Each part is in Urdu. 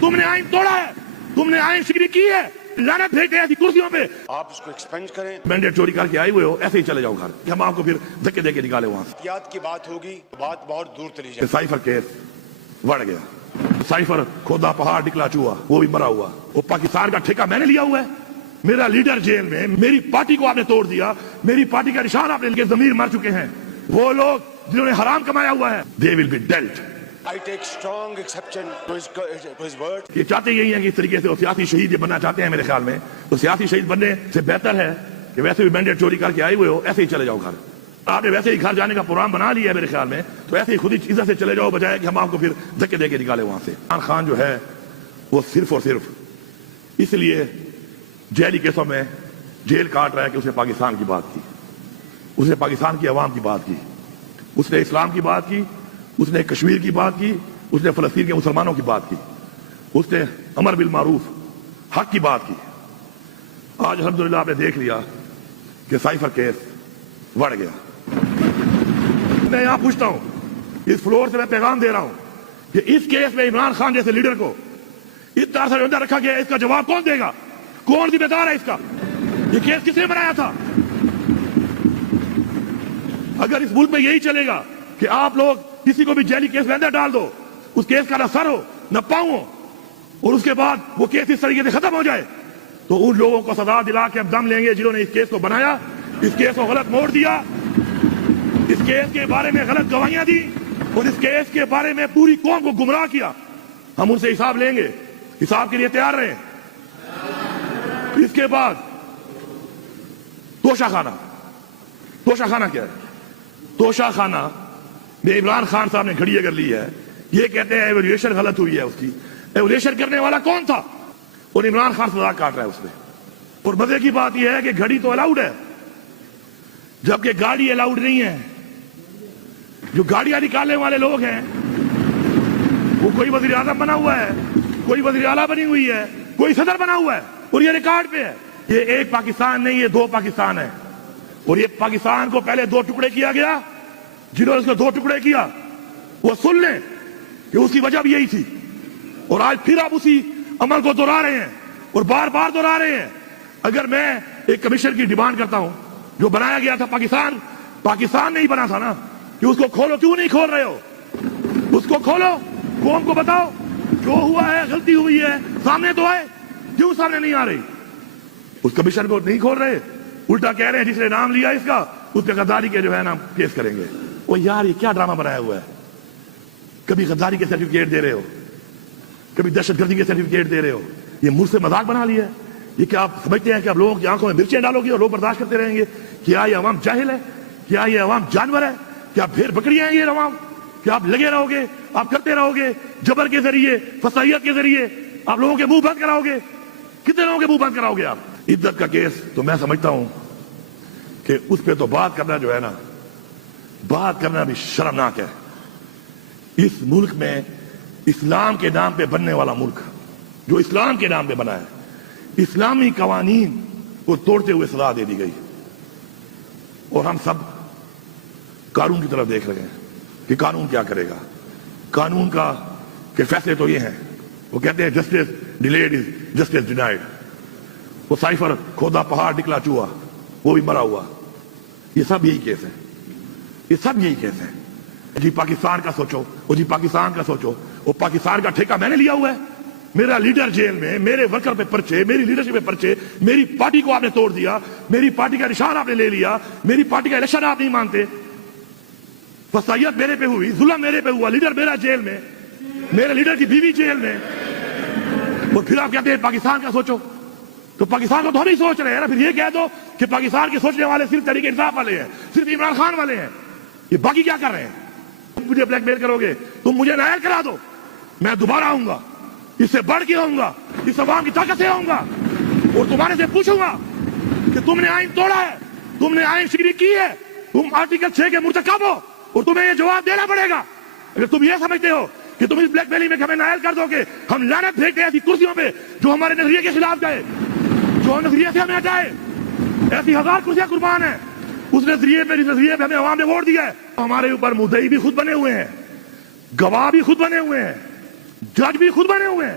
تم نے آئین توڑا ہے, تم نے آئین شکنی کی ہے, لعنت بھیجتے ہیں ایسی کرسیوں پہ. آپ اس کو ایکسپینڈ کریں. مینڈیٹ چوری کر کے آئے ہوئے ہو, ایسے ہی چلے جاؤ گھر, کہ ہم آپ کو پھر دھکے دے کے نکالے وہاں سے. احتیاط کی بات ہوگی, بات بہت دور چلی جائے. سائفر کیس بڑھ گیا, سائفر کھودا پہاڑ نکلا چوہا, وہ بھی مرا ہوا. وہ پاکستان کا ٹھیکہ میں نے لیا ہوا ہے, میرا لیڈر جیل میں, میری پارٹی کو آپ نے توڑ دیا, میری پارٹی کا نشان آپ نے, ان کے ضمیر مر چکے ہیں. وہ لوگ جنہوں نے حرام کمایا ہوا ہے, they will be dealt. I take strong exception to his word. یہ چاہتے یہی ہیں کہ اس طریقے سے وہ سیاسی شہید یہ بننا چاہتے ہیں. میرے خیال میں تو سیاسی شہید بننے سے بہتر ہے کہ ویسے بھی مینڈیٹ چوری کر کے آئے ہوئے ہو, ایسے ہی چلے جاؤ گھر. آپ نے ویسے ہی گھر جانے کا پروگرام بنا لیا ہے میرے خیال میں, تو ایسے ہی خود ہی عزت سے چلے جاؤ, بجائے کہ ہم آپ کو پھر دھکے دے کے نکالے وہاں سے. عمران خان جو ہے وہ صرف اور صرف اس لیے جیلی کیسوں میں جیل کاٹ رہا ہے کہ اس نے پاکستان کی بات کی, اس نے پاکستان کی عوام کی بات کی, اس نے اسلام کی بات کی, اس نے کشمیر کی بات کی, اس نے فلسطین کے مسلمانوں کی بات کی, اس نے امر بالمعروف حق کی بات کی. آج الحمدللہ آپ نے دیکھ لیا کہ سائفر کیس بڑھ گیا. میں یہاں پوچھتا ہوں, اس فلور سے میں پیغام دے رہا ہوں کہ اس کیس میں عمران خان جیسے لیڈر کو اس طرح سے اندر رکھا گیا, اس کا جواب کون دے گا؟ کون ذمہ دار ہے اس کا؟ یہ کیس کس نے بنایا تھا؟ اگر اس ملک میں یہی چلے گا کہ آپ لوگ کسی کو بھی جیلی کیس میں اندر ڈال دو, اس کیس کا نہ سر ہو نہ پاؤں ہو, اور اس کے بعد وہ کیس اس طریقے سے ختم ہو جائے, تو ان لوگوں کو سزا دلا کے ہم دم لیں گے جنہوں نے اس کیس کو بنایا, اس کیس کو غلط موڑ دیا, اس کیس کے بارے میں غلط گواہیاں دی, اور اس کیس کے بارے میں پوری قوم کو گمراہ کیا. ہم ان سے حساب لیں گے, حساب کے لیے تیار رہیں. اس کے بعد توشہ خانہ. توشہ خانہ کیا ہے؟ توشہ خانہ میں عمران خان صاحب نے گھڑی اگر لی ہے, یہ کہتے ہیں ایویلیویشن غلط ہوئی ہے. اس کی ایویلیویشن کرنے والا کون تھا؟ اور عمران خان سزا کاٹ رہا ہے اس میں. اور مزے کی بات یہ ہے کہ گھڑی تو الاؤڈ ہے, جبکہ گاڑی الاؤڈ نہیں ہے. جو گاڑیاں نکالنے والے لوگ ہیں وہ کوئی وزیر اعظم بنا ہوا ہے, کوئی وزیر اعلیٰ بنی ہوئی ہے, کوئی صدر بنا ہوا ہے, اور یہ ریکارڈ پہ ہے. یہ ایک پاکستان نہیں, یہ دو پاکستان ہے. اور یہ پاکستان کو پہلے دو ٹکڑے کیا گیا, جنہوں نے اس کو دو ٹکڑے کیا وہ سن لیں کہ اس کی وجہ بھی یہی تھی. اور آج پھر آپ اسی عمل کو دہرا رہے ہیں اور بار بار دہرا رہے ہیں. اگر میں ایک کمیشن کی ڈیمانڈ کرتا ہوں, جو بنایا گیا تھا پاکستان نہیں بنا تھا نا, کہ اس کو کھولو, کیوں نہیں کھول رہے ہو؟ اس کو کھولو, قوم کو بتاؤ جو ہوا ہے غلطی ہوئی ہے, سامنے تو آئے, کیوں سامنے نہیں آ رہی؟ اس کمیشن کو نہیں کھول رہے, الٹا کہہ رہے ہیں جس نے نام لیا اس کا اس پہ غداری کے جو ہے نا کیس کریں گے. وہ یار یہ کیا ڈرامہ بنایا ہوا ہے؟ کبھی غداری کے سرٹیفکیٹ دے رہے ہو, کبھی دہشت گردی کے سرٹیفکیٹ دے رہے ہو. یہ ملک سے مذاق بنا لیا ہے. یہ کیا آپ سمجھتے ہیں کہ آپ لوگوں کی آنکھوں میں مرچیں ڈالو گے اور لوگ برداشت کرتے رہیں گے؟ کیا یہ عوام جاہل ہے؟ کیا یہ عوام جانور ہے؟ کیا بھیڑ بکریاں ہیں یہ عوام؟ کیا آپ لگے رہو گے, آپ کرتے رہو گے جبر کے ذریعے, فسائیت کے ذریعے آپ لوگوں کے منہ بند کراؤ گے؟ کتنے لوگوں کے منہ بند کراؤ گے آپ؟ عزت کا کیس تو میں سمجھتا ہوں کہ اس پہ تو بات کرنا جو ہے نا, بات کرنا بھی شرمناک ہے. اس ملک میں اسلام کے نام پہ بننے والا ملک, جو اسلام کے نام پہ بنا ہے, اسلامی قوانین کو توڑتے ہوئے سزا دے دی گئی. اور ہم سب قانون کی طرف دیکھ رہے ہیں کہ قانون کیا کرے گا. قانون کا کہ فیصلے تو یہ ہیں, وہ کہتے ہیں justice delayed is justice denied. وہ سائفر کھودا پہاڑ نکلا چوہا, وہ بھی مرا ہوا. یہ سب یہی کیس ہے, یہ سب یہی کیس ہے. جی پاکستان کا سوچو, وہ جی پاکستان کا سوچو. وہ پاکستان کا ٹھیکہ میں نے لیا ہوا ہے, میرا لیڈر جیل میں, میرے ورکر پہ پرچے, میری لیڈرشپ پہ پرچے, میری پارٹی کو آپ نے توڑ دیا, میری پارٹی کا نشان آپ نے لے لیا, میری پارٹی کا الیکشن آپ نہیں مانتے, فسائیت میرے پہ ہوئی, ظلم میرے پہ ہوا, لیڈر میرا جیل میں, میرے لیڈر کی بیوی جیل میں, اور پھر آپ کہتے ہیں پاکستان کا سوچو. تو پاکستان کو تو ہم ہی سوچ رہے ہیں نا. پھر یہ کہہ دو کہ پاکستان کے سوچنے والے صرف تحریک انصاف والے ہیں, صرف عمران خان والے ہیں. یہ باقی کیا کر رہے ہیں؟ تم مجھے بلیک میل کرو گے, تم مجھے نائل کرا دو, میں دوبارہ آؤں گا, اس سے بڑھ کے آؤں گا, اس عوام کی طاقت سے آؤں گا, اور تمہارے سے پوچھوں گا کہ تم نے آئین توڑا ہے, تم نے آئین شکنی کی ہے, تم آرٹیکل 6 کے مرتکب ہو, اور تمہیں یہ جواب دینا پڑے گا. اگر تم یہ سمجھتے ہو کہ تم اس بلیک میل میں ہمیں نائل کر دو گے, ہم لعنت بھیجتے ہیں ایسی کرسیوں پہ جو ہمارے نظریے کے خلاف گئے, جو نظریے سے ہمیں ہٹائے. ایسی 1000 کرسیاں قربان ہیں اس نظریے پہ, ہمیں عوام نے ووٹ دیا ہے. ہمارے اوپر مدعی بھی خود بنے ہوئے ہیں, گواہ بھی خود بنے ہوئے ہیں, جج بھی خود بنے ہوئے ہیں.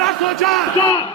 804।